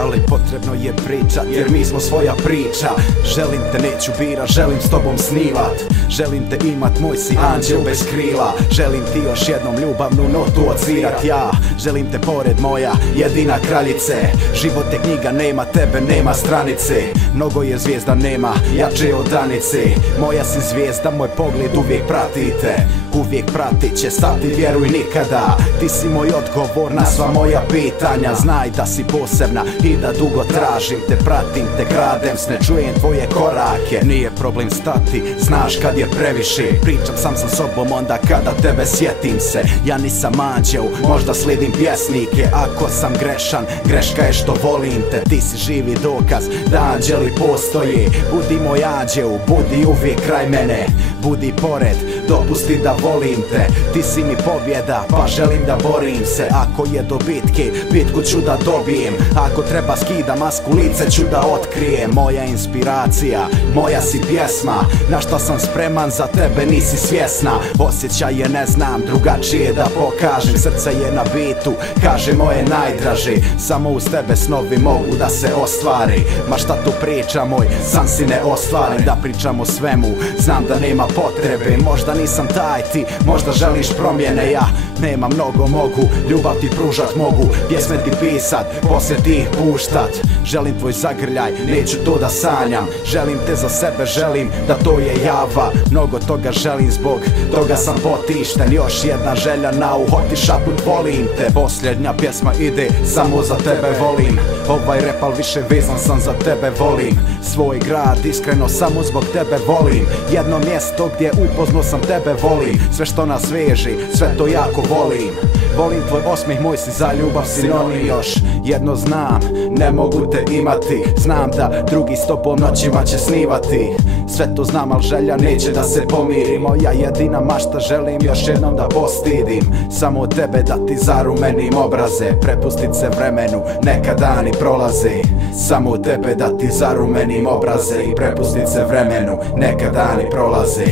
ali potrebno je pričat, jer mi smo svoja priča. Želim te, neću bira, želim s tobom snivat. Želim te imat, moj si anđel bez krila. Želim ti još jednom ljubavnu notu odsvirat ja. Želim te pored moja jedina kraljice. Život je knjiga, nema tebe, nema stranice. Mnogo je zvijezda, nema jače od danice. Moja si zvijezda, moj pogled uvijek pratite. Uvijek pratit će, stati vjeruj nikada. Ti si moj odgovor na sva moja pitanja. Znaj da si posebna i da dugo tražim te, pratim te, kradem sne, čujem tvoje korake. Nije problem stati, znaš kad je previše. Pričam sam sa sobom onda kada tebe sjetim se. Ja nisam anđeo, možda slijedim pjesnike. Ako sam grešan, greška je što volim te. Ti si živi dokaz da anđeli postoje. Budi moj anđeo, budi uvijek kraj mene. Budi pored, dopusti da volim te. Ti si mi pobjeda, pa želim da borim se. Ako je do bitke, bitku ću da dobijem. Ako treba skida masku, lice ću da otkrijem. Moja inspiracija, moja si pjesma. Na šta sam spreman, za tebe nisi svjesna. Osjećaje ne znam, drugačije da pokažem. Srce je na bitu, kaže moje najdraže. Samo uz tebe snovi mogu da se ostvari. Ma šta tu priča, moj san si ne ostvaren. Da pričam o svemu, znam da nema potrebe. Možda nisam taj ti, možda želiš promjene. Ja nema mnogo, mogu ljubav ti pružat, mogu pjesme ti pisat, poslije ti ih puštat. Želim tvoj zagrljaj, neću to da sanjam. Želim te za sebe, želim da to je java. Mnogo toga želim, zbog toga sam potišten. Još jedna želja na uho ti šaput, volim te. Posljednja pjesma ide, samo za tebe volim. Ovaj rap, al više vezan sam za tebe, volim svoj grad, iskreno samo zbog tebe volim. Jedno mjesto gdje upoznao sam tebe, volim sve što nas veže, sve to jako volim. Volim tvoj osmijeh, moj si za ljubav sinonim. Još jedno znam, ne mogu te imati. Znam da drugi s tobom noćima će snivati. Sve to znam, al želja neće da se pomiri. Moja jedina mašta, želim još jednom da postidim. Samo tebe da ti zarumenim obraze. Prepustit se vremenu, neka dani prolaze. Samo tebe da ti zarumenim obraze. I prepustit se vremenu, neka dani prolaze.